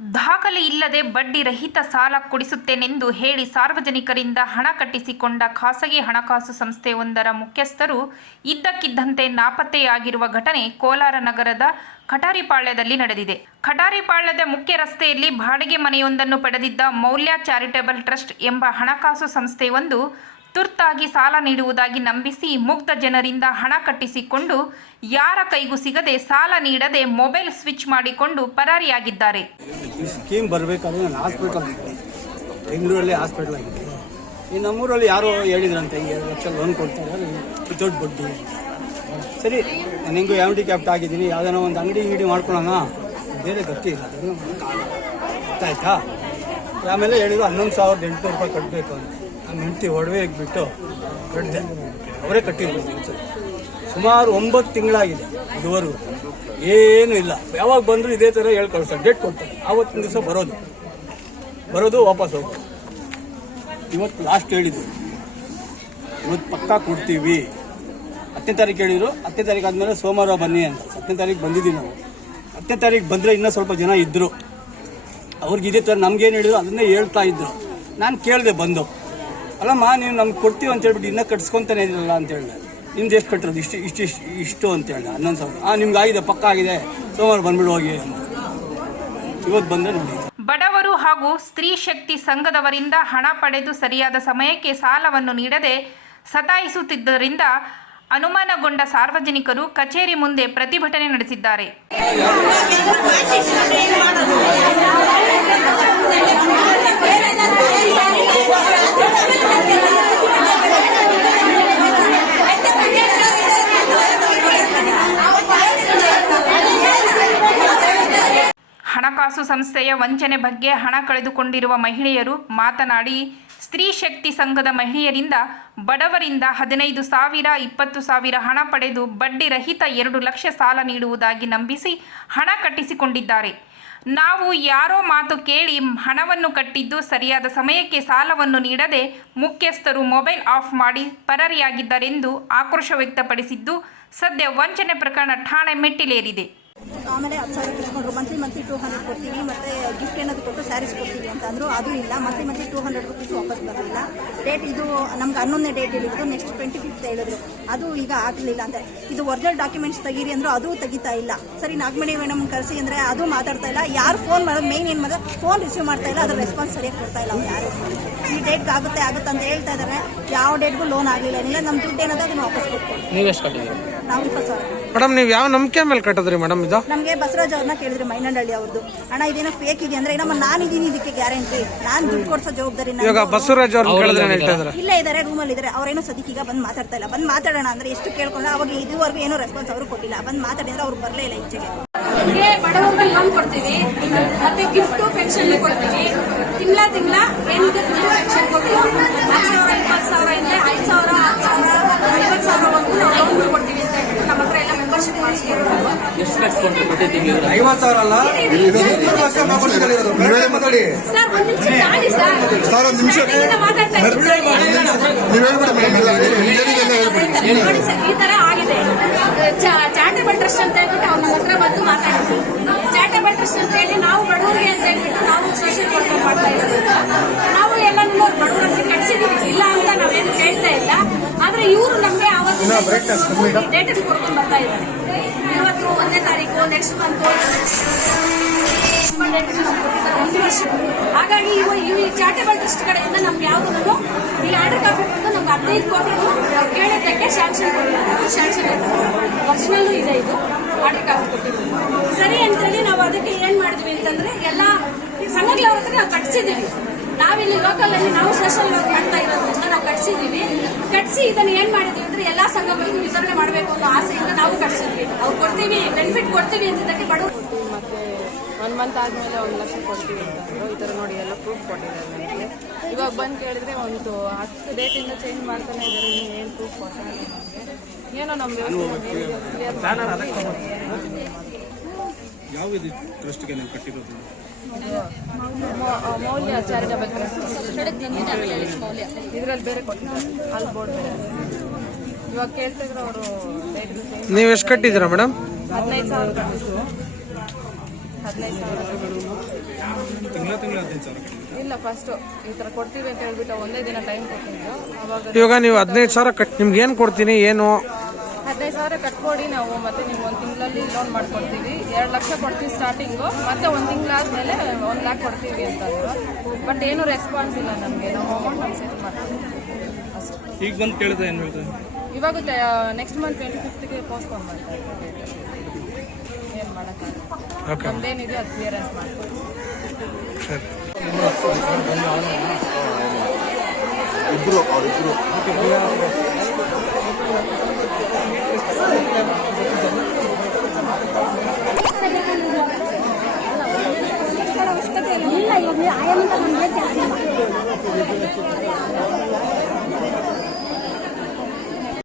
ದಾಖಲೆ ಇಲ್ಲದೆ ಬಡ್ಡಿ ರಹಿತ ಸಾಲ ಕೊಡಿಸುತ್ತೇನೆಂದು ಹೇಳಿ ಸಾರ್ವಜನಿಕರಿಂದ ಹಣ ಕಟ್ಟಿಸಿಕೊಂಡ ಖಾಸಗಿ ಹಣಕಾಸು ಸಂಸ್ಥೆಯೊಂದರ ಮುಖ್ಯಸ್ಥರು ಇದ್ದಕ್ಕಿದ್ದಂತೆ ನಾಪತ್ತೆಯಾಗಿರುವ ಘಟನೆ ಕೋಲಾರ ನಗರದ ಖಟಾರಿಪಾಳ್ಯದಲ್ಲಿ ನಡೆದಿದೆ. ಖಟಾರಿಪಾಳ್ಯದ ಮುಖ್ಯ ರಸ್ತೆಯಲ್ಲಿ ಬಾಡಿಗೆ ಮನೆಯೊಂದನ್ನು ಪಡೆದಿದ್ದ ಮೌಲ್ಯ ಚಾರಿಟೇಬಲ್ ಟ್ರಸ್ಟ್ ಎಂಬ ಹಣಕಾಸು ಸಂಸ್ಥೆಯೊಂದು ತುರ್ತಾಗಿ ಸಾಲ ನೀಡುವುದಾಗಿ ನಂಬಿಸಿ ಮುಗ್ಧ ಜನರಿಂದ ಹಣ ಕಟ್ಟಿಸಿಕೊಂಡು ಯಾರ ಕೈಗೂ ಸಿಗದೆ ಸಾಲ ನೀಡದೆ ಮೊಬೈಲ್ ಸ್ವಿಚ್ ಮಾಡಿಕೊಂಡು ಪರಾರಿಯಾಗಿದ್ದಾರೆ. ಈ ಸ್ಕೀಮ್ ಬರಬೇಕಾದ್ರೆ ಹಾಸ್ಪಿಟಲ್ ಬೆಂಗಳೂರಲ್ಲಿ ಹಾಸ್ಪಿಟಲ್ ಆಗಿದೆ. ಈ ನಮ್ಮೂರಲ್ಲಿ ಯಾರೋ ಹೇಳಿದ್ರಂತೆ ಲಕ್ಷ ಲೋನ್ ಕೊಡ್ತಾರೆ ವಿತೌಟ್ ಬಡ್ಡಿ. ಸರಿ, ನಾನು ಹೆಂಗೋ ಹ್ಯಾಂಡಿಕ್ಯಾಪ್ಟ್ ಆಗಿದ್ದೀನಿ, ಯಾವ್ದಾನ ಒಂದು ಅಂಗಡಿ ಗಿಡಿ ಮಾಡ್ಕೊಳೋಣ ಬೇರೆ ಗತಿ ಇಲ್ಲ ಗೊತ್ತಾಯ್ತಾ? ಆಮೇಲೆ ಹೇಳಿದ್ರು ಹನ್ನೊಂದು ಸಾವಿರದ ಎಂಟುನೂರು ರೂಪಾಯಿ ಕಟ್ಟಬೇಕು ಅಂತ. ನಮ್ಮ ಹೆಂಡತಿ ಒಡವೆ ಬಿಟ್ಟು ಕಟ್ಟಿದೆ ಅವರೇ ಕಟ್ಟಿದ್ರು ಸುಮಾರು ಒಂಬತ್ತು ತಿಂಗಳಾಗಿದೆ, ಇದುವರೆಗೂ. ಏನೂ ಇಲ್ಲ. ಯಾವಾಗ ಬಂದರೂ ಇದೇ ಥರ ಹೇಳಿ ಕಳಿಸ್ತಾರೆ ಡೇಟ್ ಕೊಡ್ತಾರೆ. ಆವತ್ತಿನ ದಿವಸ ಬರೋದು. ಬರೋದು ವಾಪಸ್ ಹೋಗೋದು ಇವತ್ತು ಲಾಸ್ಟ್ ಹೇಳಿದ್ರು ಇವತ್ತು ಪಕ್ಕಾ ಕೊಡ್ತೀವಿ. ಹತ್ತನೇ ತಾರೀಕು ಹೇಳಿದರು. ಹತ್ತನೇ ತಾರೀಕು ಆದಮೇಲೆ ಸೋಮವಾರ ಬನ್ನಿ ಅಂತ. ಹತ್ತನೇ ತಾರೀಕು ಬಂದಿದ್ದೀವಿ ನಾವು. ಹತ್ತನೇ ತಾರೀಕು ಬಂದರೆ ಇನ್ನೂ ಸ್ವಲ್ಪ ಜನ ಇದ್ದರು ಅವ್ರಿಗೆ ಇದೇ ಥರ ನಮ್ಗೇನು ಹೇಳಿದ್ರು, ಅದನ್ನೇ ಹೇಳ್ತಾ ಇದ್ದರು ನಾನು ಕೇಳಿದೆ ಬಂದು. ಅಲ್ಲಮ್ಮ ನೀವು ನಮ್ಗೆ ಕೊಡ್ತೀವಿ ಅಂತ ಹೇಳ್ಬಿಟ್ಟು ಇನ್ನೂ ಕಟ್ಸ್ಕೊತಾನೆ ಇದಿಲ್ಲ ಅಂತ ಹೇಳಿದೆ. ನಿಮ್ದು ಎಷ್ಟು ಕಟ್ಟಿರೋದು ಇಷ್ಟು ಇಷ್ಟು ಇಷ್ಟು ಇಷ್ಟು ಅಂತ ಹೇಳಿದೆ. ಹನ್ನೊಂದು ಸಾವಿರ. ಹಾಂ ನಿಮ್ಗೆ ಆಗಿದೆ, ಪಕ್ಕ ಆಗಿದೆ. ಸೋಮವಾರ ಬಂದ್ಬಿಡು, ಹೋಗಿ ಇವತ್ತು ಬಂದರೆ ನೋಡಿ. ಬಡವರು ಹಾಗೂ ಸ್ತ್ರೀ ಶಕ್ತಿ ಸಂಘದವರಿಂದ ಹಣ ಪಡೆದು ಸರಿಯಾದ ಸಮಯಕ್ಕೆ ಸಾಲವನ್ನು ನೀಡದೆ ಸತಾಯಿಸುತ್ತಿದ್ದರಿಂದ ಅನುಮಾನಗೊಂಡ ಸಾರ್ವಜನಿಕರು ಕಚೇರಿ ಮುಂದೆ ಪ್ರತಿಭಟನೆ ನಡೆಸಿದ್ದಾರೆ. ಹಣಕಾಸು ಸಂಸ್ಥೆಯ ವಂಚನೆ ಬಗ್ಗೆ ಹಣ ಕಳೆದುಕೊಂಡಿರುವ ಮಹಿಳೆಯರು ಮಾತನಾಡಿ ಸ್ತ್ರೀ ಶಕ್ತಿ ಸಂಘದ ಮಹಿಳೆಯರಿಂದ ಬಡವರಿಂದ ಹದಿನೈದು ಸಾವಿರ, ಇಪ್ಪತ್ತು ಸಾವಿರ ಹಣ ಪಡೆದು ಬಡ್ಡಿ ರಹಿತ ಎರಡು ಲಕ್ಷ ಸಾಲ ನೀಡುವುದಾಗಿ ನಂಬಿಸಿ ಹಣ ಕಟ್ಟಿಸಿಕೊಂಡಿದ್ದಾರೆ. ನಾವು ಯಾರೋ ಮಾತು ಕೇಳಿ ಹಣವನ್ನು ಕಟ್ಟಿದ್ದು ಸರಿಯಾದ ಸಮಯಕ್ಕೆ ಸಾಲವನ್ನು ನೀಡದೆ ಮುಖ್ಯಸ್ಥರು ಮೊಬೈಲ್ ಆಫ್ ಮಾಡಿ ಪರರಿಯಾಗಿದ್ದರೆಂದು ಆಕ್ರೋಶ ವ್ಯಕ್ತಪಡಿಸಿದ್ದು, ಸದ್ಯ ವಂಚನೆ ಪ್ರಕರಣ ಠಾಣೆ ಮೆಟ್ಟಿಲೇರಿದೆ. ಆಮೇಲೆ ಹತ್ತು ಸಾವಿರ ಕಿಸ್ಕೊಂಡ್ರು ಮಂತ್ಲಿ ಮಂತ್ಲಿ ಟೂ ಹಂಡ್ರೆಡ್ ಕೊಡ್ತೀವಿ. ಮತ್ತೆ ಗಿಫ್ಟ್ ಏನಾದರೂ ಕೊಟ್ಟು ಸ್ಯಾರೀಸ್ ಕೊಡ್ತೀವಿ ಅಂತ ಅಂದ್ರು ಅದು ಇಲ್ಲ. Monthly monthly two hundred rupees ವಾಪಸ್ ಬರಲಿಲ್ಲ ಡೇಟ್ ಇದು ನಮ್ಗೆ ಹನ್ನೊಂದನೇ ಡೇಟ್ ಹೇಳಿದ್ರು ನೆಕ್ಸ್ಟ್ ಟ್ವೆಂಟಿ ಫಿಫ್ತ್ ಹೇಳಿದ್ರು. ಅದು ಈಗ ಆಗಲಿಲ್ಲ ಅಂದರೆ. ಇದು ಒರಿಜಿನಲ್ ಡಾಕ್ಯುಮೆಂಟ್ಸ್ ತೆಗೀರಿ ಅಂದ್ರು ಅದು ತೆಗಿತಾ ಇಲ್ಲ. ಸರಿ ನಾಗಮಣಿ ಮೇಡಮ್ ಕರೆಸಿ ಅಂದ್ರೆ ಅದು ಮಾತಾಡ್ತಾ ಇಲ್ಲ. ಯಾರು ಫೋನ್ ಮಾಡೋದು ಮೇನ್ ಏನು ಮಾಡೋದು ಫೋನ್ ರಿಸೀವ್ ಮಾಡ್ತಾ ಇಲ್ಲ ಅದ್ರ ರೆಸ್ಪಾನ್ಸ್ ಸರಿಯಾಗಿ ಕೊಡ್ತಾ ಇಲ್ಲ ಅವ್ರು ಯಾರು. ಈ ಡೇಟ್ಗೆ ಆಗುತ್ತೆ ಆಗುತ್ತೆ ಅಂತ ಹೇಳ್ತಾ ಇದ್ದಾರೆ ಯಾವ ಡೇಟ್ಗೂ ಲೋನ್ ಆಗಲಿಲ್ಲ. ಏನಿಲ್ಲ ನಮ್ಮ ದುಡ್ಡು ಏನದ ಅದನ್ನು ವಾಪಸ್ ಕೊಡ್ತೀವಿ. ನಾವು ಇಪ್ಪತ್ತು ಸಾವಿರ. ಮೇಡಮ್ ನೀವು ಯಾವ ನಂಬಿಕೆ ಮೇಲೆ ಕಟ್ಟಿದ್ರಿ ಮೇಡಮ್ ಇದು? ನಮಗೆ ಬಸವರಾಜ್ ಅವ್ರನ್ನ ಕೇಳಿದ್ರು ಮೈನಂಡಳ್ಳಿ ಅವ್ರದ್ದು ಅಣ್ಣ ಇದೇನೋ ಫೇಕ್ ಇದೆ ಅಂದ್ರೆ ನಮ್ಮ ನಾನು ಇದೀನಿ ಇದಕ್ಕೆ ಗ್ಯಾರಂಟಿ ನಾನು ದುಡ್ಡು ಕೊಡ್ಸೋ ಜವಾಬ್ದಾರಿ. ಇವಾಗ ಬಸವರಾಜ್ ಅವ್ರನ್ನ ಕೇಳಿದ್ರೆ ಹೇಳ್ತಾ ಇದಾರೆ ಇಲ್ಲೇ ಇದ್ದಾರೆ ರೂಮಲ್ಲಿ ಇದ್ದಾರೆ. ಅವ್ರೇನೋ ಸದ್ಯಕ್ಕೆ ಈಗ ಬಂದು ಮಾತಾಡ್ತಾ ಇಲ್ಲ. ಬಂದು ಮಾತಾಡೋಣ ಅಂದ್ರೆ ಎಷ್ಟು ಕೇಳ್ಕೊಂಡ್ರೆ ಅವಾಗ ಇದುವರೆಗೂ ಏನೋ ರೆಸ್ಪಾನ್ಸ್ ಅವರು ಕೊಟ್ಟಿಲ್ಲ. ಬಂದು ಮಾತಾಡಿದ್ರೆ ಅವ್ರು ಬರಲೇ ಇಲ್ಲ ಈಚೆಗೆ ಬಡವರಿಗೆ ಲೋನ್ ಕೊಡ್ತೀವಿ. ಮತ್ತೆ ಗಿಫ್ಟ್ ಪೆನ್ಷನ್ ಕೊಡ್ತೀವಿ. ತಿಂಗಳ ತಿಂಗಳ ಏನಿದೆ ದುಡ್ಡು ಪೆನ್ಷನ್ ಕೊಟ್ಟು ಹತ್ತು ಸಾವಿರ ಇಪ್ಪತ್ತು ಸಾವಿರ ಇದೆ ಐದು ಸಾವಿರ ಹತ್ತು ಸಾವಿರ ಐವತ್ತು ಸಾವಿರವರೆಗೂ ನಾವು ಲೋನ್ಗಳು ಕೊಡ್ತೀವಿ ಅಂತ ಹೇಳ್ಬಿಟ್ಟು ನಮ್ಮ ಹತ್ರ ಎಲ್ಲ ಮೆಂಬರ್ಶಿಪ್ ಮಾಡಿಸ್ಕೊಂಡು ಐವತ್ತು ಇರೋದು. ಕರೆಕ್ಟಾಗಿ ಮಾತಾಡಿ. ಸರ್ ಒಂದು ನಿಮಿಷ ಮಾಡಿ ಸರ್. ಒಂದ್ ನಿಮಿಷ. ನೋಡಿ ಸರ್ ಈ ತರ ಆಗಿದೆ. ಚಾರಿಟೇಬಲ್ ಟ್ರಸ್ಟ್ ಅಂತ ಹೇಳ್ಬಿಟ್ಟು ಅವ್ರ ಹತ್ರ ಬಂದು ಮಾತಾಡಿದ್ವಿ ಚಾರಿಟೇಬಲ್ ಟ್ರಸ್ಟ್ ಅಂತ ಹೇಳಿ ನಾವು ಬಡವರಿಗೆ ಅಂತ ಹೇಳ್ಬಿಟ್ಟು ನಾವು ಸೋಷಿಯಲ್ ವರ್ಕ್ ಮಾಡ್ತಾ ಇದ್ದೀವಿ. ನಾವು ಎಲ್ಲ ಬಡವರಿಗೆ ಕಟ್ಸಿದೀವಿ ಇಲ್ಲ ಅಂತ ನಾವೇನು ಹೇಳ್ತಾ ಇಲ್ಲ. ಆದ್ರೆ ಇವರು ನಮ್ಗೆ ಅವತ್ತು ಡೇಟ್ ಕೊಡ್ಕೊಂಡು ಬರ್ತಾ ಇದ್ದಾರೆ. ಇವತ್ತು ತಾರೀಕು. ನೆಕ್ಸ್ಟ್ ಮಂತ್ ಹಾಗಾಗಿ ಈ ಚಾರಿಟೇಬಲ್ ಟ್ರಸ್ಟ್ ಕಡೆಯಿಂದ ನಮ್ಗೆ ಯಾವ್ದು ಈ ಆರ್ಡರ್ ಕಾಪಿ ಬಂದು ನಮ್ಗೆ ಹದಿನೈದು ಕೋಟಿ ಕೇಳೋದಕ್ಕೆ ಕೇಳಿದ್ದಕ್ಕೆ ಶಾಂಕ್ಷನ್ ಕೊಟ್ಟಿದ್ದಾರೆ ಶಾಂಕ್ಷನ್ ಒರಿಜಿನಲ್ ಇದೆ ಇದು. ಆರ್ಡರ್ ಕಾಪಿ ಕೊಟ್ಟಿದ್ದೀವಿ ಸರಿ ಅಂತೇಳಿ ನಾವು ಅದಕ್ಕೆ ಏನು ಮಾಡಿದ್ವಿ ಅಂತಂದ್ರೆ, ಎಲ್ಲ ಸಂಘಗಳವ್ರ ಹತ್ರ ನಾವು ಕಟ್ಸಿದೀವಿ ನಾವಿಲ್ಲಿ ಲೋಕಲ್ ಅಲ್ಲಿ ನಾವು ಸೋಷಲ್ ವರ್ಕ್ ಮಾಡ್ತಾ ಇರೋದ್ರಿಂದ ನಾವು ಕಟ್ಸಿದೀವಿ ಕಟ್ಸಿ ಇದನ್ನ ಏನು ಮಾಡಿದ್ವಿ ಅಂದ್ರೆ, ಎಲ್ಲಾ ಸಂಘಗಳಿಗೂ ವಿತರಣೆ ಮಾಡಬೇಕು ಅನ್ನೋ ನಾವು ಕಟ್ಸಿದ್ವಿ. ಅವ್ರು ಕೊಡ್ತೀವಿ ಬೆನಿಫಿಟ್ ಕೊಡ್ತೀವಿ ಅಂತಿದ್ದಕ್ಕೆ ಬಡ ಮತ್ತೆ ಒನ್ ಮಂತ್ ಆದಮೇಲೆ ಒಂದು ಲಕ್ಷ ಕೊಡ್ತೀವಿ ಅಂತಂದ್ರು ಈ ಥರ ನೋಡಿ ಎಲ್ಲ ಪ್ರೂಫ್ ಕೊಟ್ಟಿದ್ದಾರೆ ನನಗೆ ಇವಾಗ ಬಂದು ಕೇಳಿದ್ರೆ ಒಂದು ಹತ್ತು ಡೇಟಿಂದ ಚೇಂಜ್ ಮಾಡ್ತಾನೆ ಇದ್ದಾರೆ ನೀವು ಏನು ಪ್ರೂಫ್ ಕೊಡ್ತಾರೆ ನಮಗೆ. ಏನೋ ನಮ್ಮ ಯಾವ ಇದು ಟ್ರಸ್ಟ್ಗೆ ನೀವು ಕಟ್ಟಿರೋದು? ಮೌಲ್ಯ ಚಾರಿಟಬಲ್ ಇದರಲ್ಲಿ ಬೇರೆ ಕೊಟ್ಟು ಅಲ್ಲಿ ಬೋರ್ಡ್ ಬೇರೆ ಇವಾಗ ಕೇಳ್ತಿದ್ರು ಅವರು ನೀವು ಎಷ್ಟು ಕಟ್ಟಿದ್ದೀರಾ ಮೇಡಮ್? ಹದಿನೈದು ಸಾವಿರ ಕಟ್ಟಿದ್ರು. ಹದಿನೈದು ಸಾವಿರ ಇಲ್ಲ ಫಸ್ಟ್ ಈ ತರ ಕೊಡ್ತೀವಿ ಅಂತ ಹೇಳ್ಬಿಟ್ಟು ಒಂದೇ ದಿನ ಟೈಮ್ ಕೊಟ್ಟಿದ್ದು ಅವಾಗ ಇವಾಗ ನೀವು ಹದಿನೈದು ಸಾವಿರ ಕಟ್ ನಿಮ್ಗೆ ಏನು ಕೊಡ್ತೀನಿ ಏನು? ಹದಿನೈದು ಸಾವಿರ ಕಟ್ಕೊಡಿ ನಾವು ಮತ್ತೆ ನಿಮ್ಗೆ ಒಂದು ತಿಂಗಳಲ್ಲಿ ಲೋನ್ ಮಾಡ್ಕೊಡ್ತೀವಿ. ಎರಡು ಲಕ್ಷ ಕೊಡ್ತೀವಿ ಸ್ಟಾರ್ಟಿಂಗು ಮತ್ತೆ ಒಂದು ತಿಂಗಳಾದ್ಮೇಲೆ ಒಂದು ಲ್ಯಾಕ್ ಕೊಡ್ತೀವಿ ಅಂತ ಬಟ್ ಏನು ರೆಸ್ಪಾನ್ಸ್ ಇಲ್ಲ ನಮಗೆ ನಾವು ಅಮೌಂಟ್ ನಾವು ಸೆಟ್ ಮಾಡ್ತೀವಿ. ಅಷ್ಟೇ ಈಗ ಬಂದು ಕೇಳಿದೆ ಏನು ಹೇಳ್ತಾರೆ? ಇವಾಗ ನೆಕ್ಸ್ಟ್ ಮಂತ್ ಟ್ವೆಂಟಿ ಫಿಫ್ತ್ಗೆ ಪೋಸ್ಟ್ಪೋನ್ ಮಾಡ್ತಾ ಇದ್ದೀವಿ ಏನು ಮಾಡೋಕ್ಕಾಗಲ್ಲ. ನಮ್ದೇನಿದೆ ಅದು ಕ್ಲಿಯರೆನ್ಸ್ ಇಬ್ರು ಅವ್ರಿಬ್ರು.